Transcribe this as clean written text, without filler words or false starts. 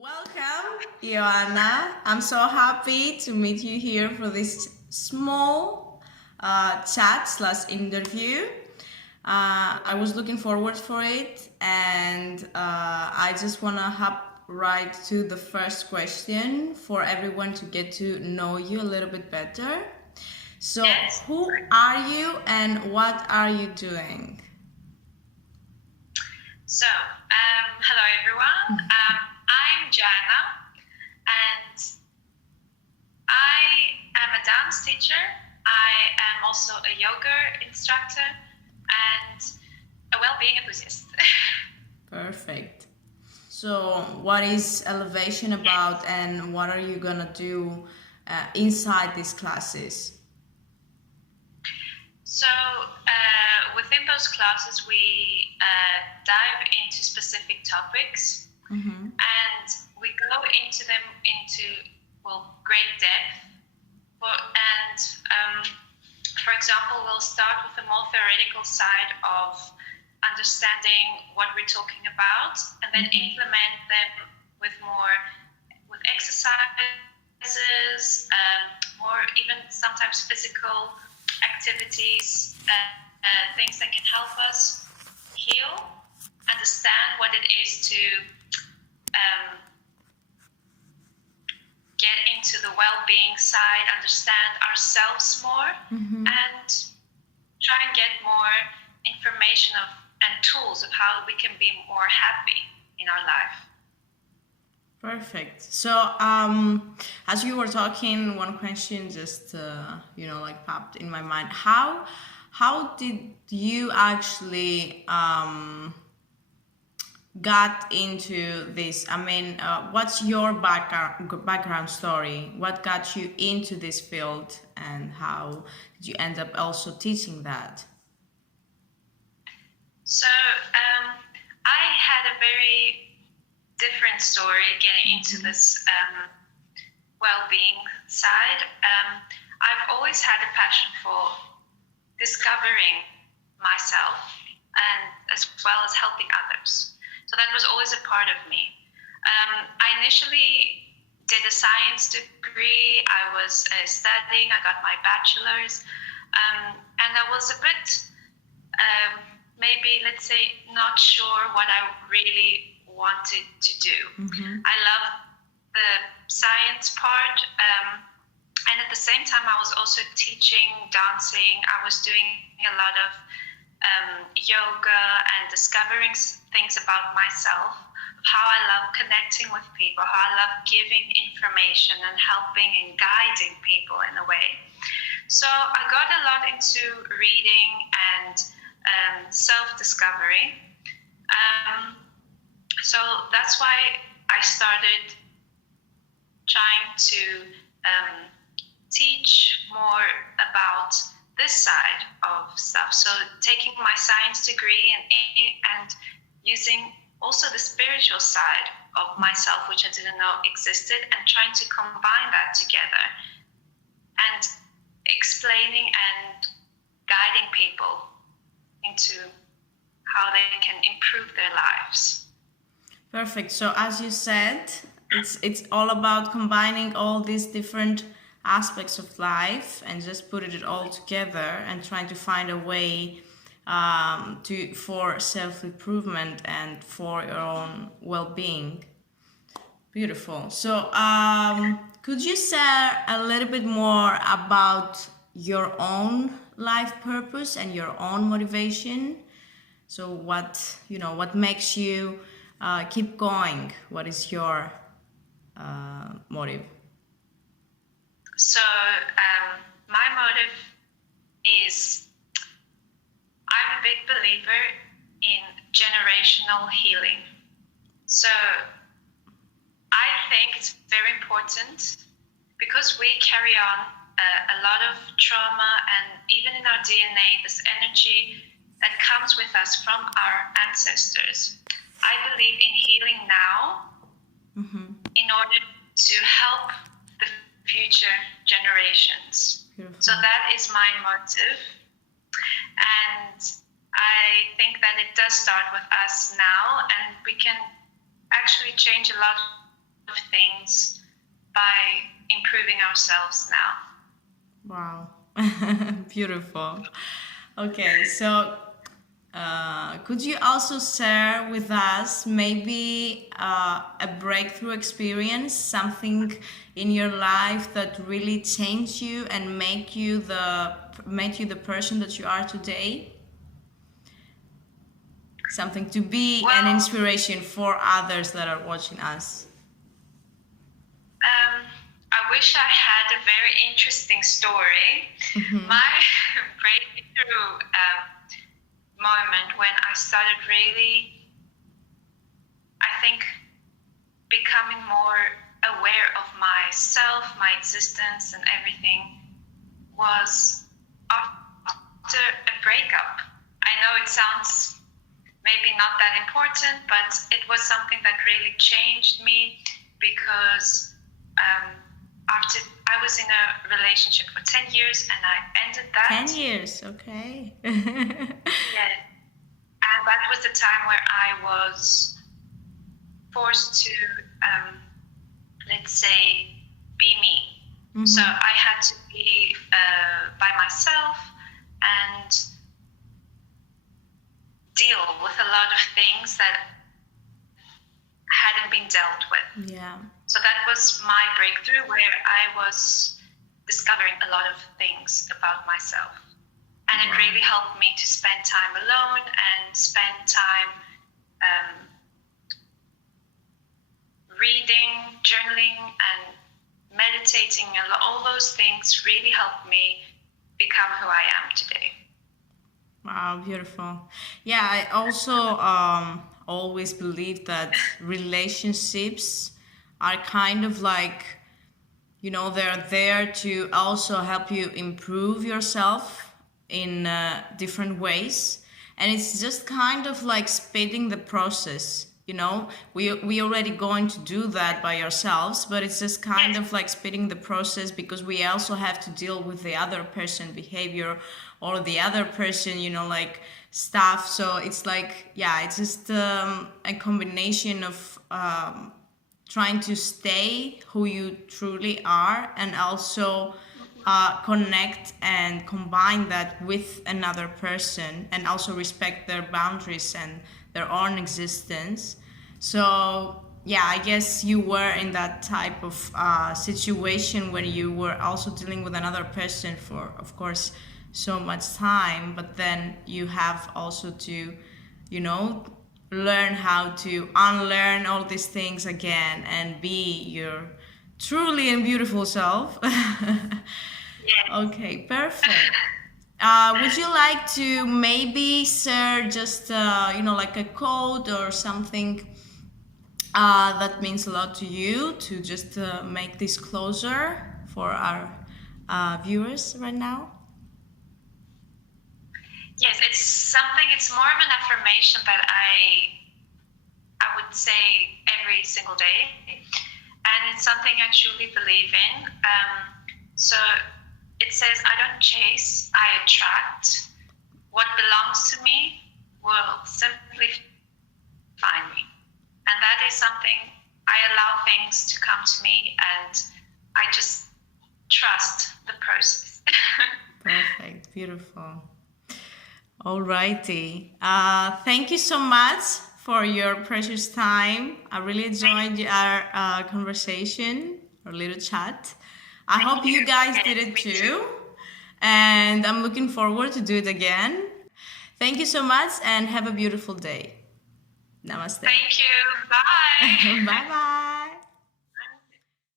Welcome, Joanna. I'm so happy to meet you here for this small chat/interview. I was looking forward for it, and I just want to hop right to the first question for everyone to get to know you a little bit better. So, Yes. who are you and what are you doing? So, hello everyone. I'm Joanna, and I am a dance teacher. I am also a yoga instructor and a well-being enthusiast. Perfect. So, what is elevation about, and what are you gonna do inside these classes? So, within those classes, we dive into specific topics, and we go into them great depth. For example, we'll start with the more theoretical side of understanding what we're talking about, and then implement them with exercises, more even sometimes physical activities, things that can help us heal, understand what it is to get into the well-being side, understand ourselves more, and try and get more information and tools of how we can be more happy in our life. Perfect. So, as you were talking, one question just popped in my mind. How did you actually got into this? I mean, what's your background story? What got you into this field, and how did you end up also teaching that? So, I had a very different story getting into this well-being side. I've always had a passion for discovering myself and as well as helping others. So that was always a part of me. I initially did a science degree. I was studying. I got my bachelor's, and I was a bit maybe, let's say, not sure what I really wanted to do. I love the science part, and at the same time I was also teaching dancing. I was doing a lot of yoga and discovering things about myself, how I love connecting with people, how I love giving information and helping and guiding people in a way. So I got a lot into reading and self-discovery. So that's why I started trying to teach more about this side of stuff. So taking my science degree and using also the spiritual side of myself, which I didn't know existed, and trying to combine that together and explaining and guiding people into how they can improve their lives. Perfect. So as you said, it's all about combining all these different aspects of life and just putting it all together and trying to find a way for self-improvement and for your own well-being. Beautiful. So could you share a little bit more about your own life purpose and your own motivation? So what makes you keep going? What is your motive? So my motive is, I'm a big believer in generational healing. So I think it's very important because we carry on a lot of trauma, and even in our DNA, this energy that comes with us from our ancestors. I believe in healing now in order to help the future generations. Beautiful. So that is my motive. And I think that it does start with us now, and we can actually change a lot things by improving ourselves now. Wow. Beautiful. Okay, so could you also share with us maybe a breakthrough experience, something in your life that really changed you and made you the person that you are today? Something to be an inspiration for others that are watching us. I wish I had a very interesting story. My breakthrough moment when I started really, I think, becoming more aware of myself, my existence and everything was after a breakup. I know it sounds maybe not that important, but it was something that really changed me because after I was in a relationship for 10 years and I ended that. 10 years, okay. Yeah. And that was the time where I was forced to, let's say, be me. So I had to be by myself and deal with a lot of things that hadn't been dealt with. Yeah. So that was my breakthrough, where I was discovering a lot of things about myself. And it really helped me to spend time alone and spend time reading, journaling, and meditating. And all those things really helped me become who I am today. Wow, beautiful. Yeah, I also always believe that relationships are kind of like, they're there to also help you improve yourself in different ways. And it's just kind of like speeding the process. We already going to do that by ourselves, but it's just kind of like speeding the process because we also have to deal with the other person behavior or the other person, like stuff. So it's like, yeah, it's just a combination of trying to stay who you truly are and also connect and combine that with another person and also respect their boundaries and their own existence. So yeah, I guess you were in that type of situation when you were also dealing with another person for, of course, so much time, but then you have also to, learn how to unlearn all these things again and be your truly and beautiful self. Okay, perfect. Would you like to maybe share just, like a quote or something that means a lot to you to just make this closer for our viewers right now? Yes, it's more of an affirmation that I would say every single day. And it's something I truly believe in. So it says, I don't chase, I attract. What belongs to me will simply find me. And that is something, I allow things to come to me and I just trust the process. Perfect, beautiful. Alrighty. Thank you so much for your precious time. I really enjoyed our conversation, our little chat. I hope you guys did it too. And I'm looking forward to do it again. Thank you so much and have a beautiful day. Namaste. Thank you. Bye. Bye-bye.